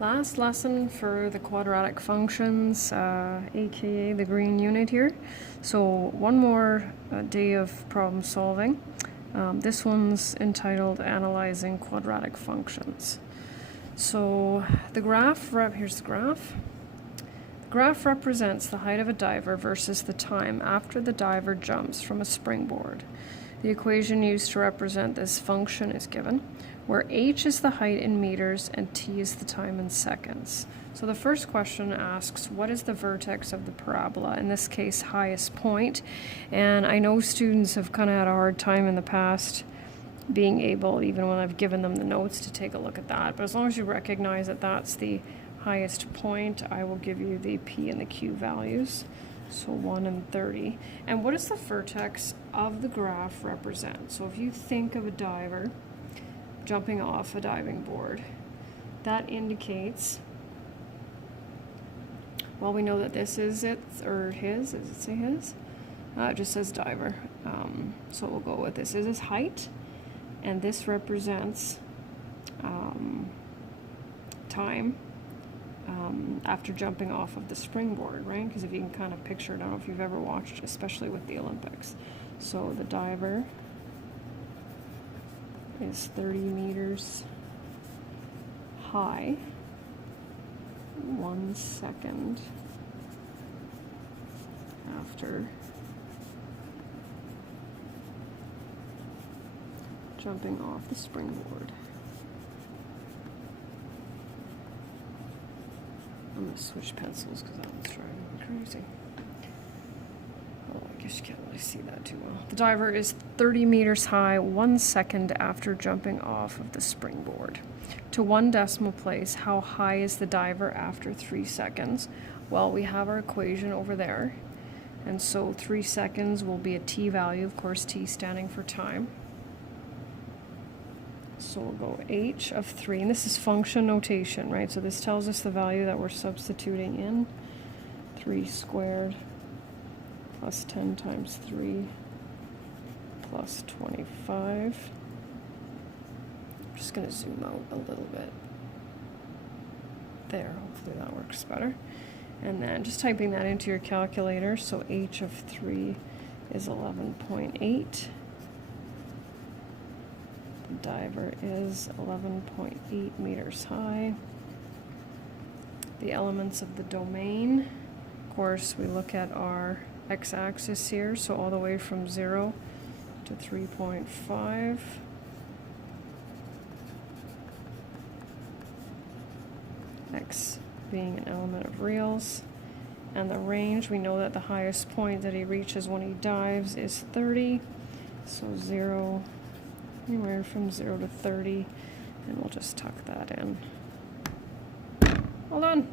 Last lesson for the quadratic functions, aka the green unit here. So one more day of problem solving. This one's entitled Analyzing Quadratic Functions. So the graph, here's the graph. The graph represents the height of a diver versus the time after the diver jumps from a springboard. The equation used to represent this function is given, where h is the height in meters and t is the time in seconds. So the first question asks, what is the vertex of the parabola, in this case highest point? And I know students have kind of had a hard time in the past being able, even when I've given them the notes, to take a look at that. But as long as you recognize that that's the highest point, I will give you the p and the q values. So 1 and 30. And what does the vertex of the graph represent? So if you think of a diver jumping off a diving board, that indicates, well, we know that this is it, or his. Does it say his? It just says diver. So we'll go with this is his height, and this represents time after jumping off of the springboard, right? Because if you can kind of picture it, I don't know if you've ever watched, especially with the Olympics. So the diver is 30 meters high, 1 second after jumping off the springboard. I'm going to switch pencils because that one's driving me crazy. Oh, I guess you can't really see that too well. The diver is 30 meters high, 1 second after jumping off of the springboard. To 1 decimal place, how high is the diver after 3 seconds? Well, we have our equation over there. And so 3 seconds will be a t value, of course, t standing for time. So we'll go h of 3, and this is function notation, right? So this tells us the value that we're substituting in. 3 squared plus 10 times 3 plus 25. I'm just going to zoom out a little bit. There, hopefully that works better. And then just typing that into your calculator, so h of 3 is 11.8. The diver is 11.8 meters high. The elements of the domain, of course, we look at our x-axis here, so all the way from 0 to 3.5. X being an element of reals. And the range, we know that the highest point that he reaches when he dives is 30. So anywhere from 0 to 30, and we'll just tuck that in. All done.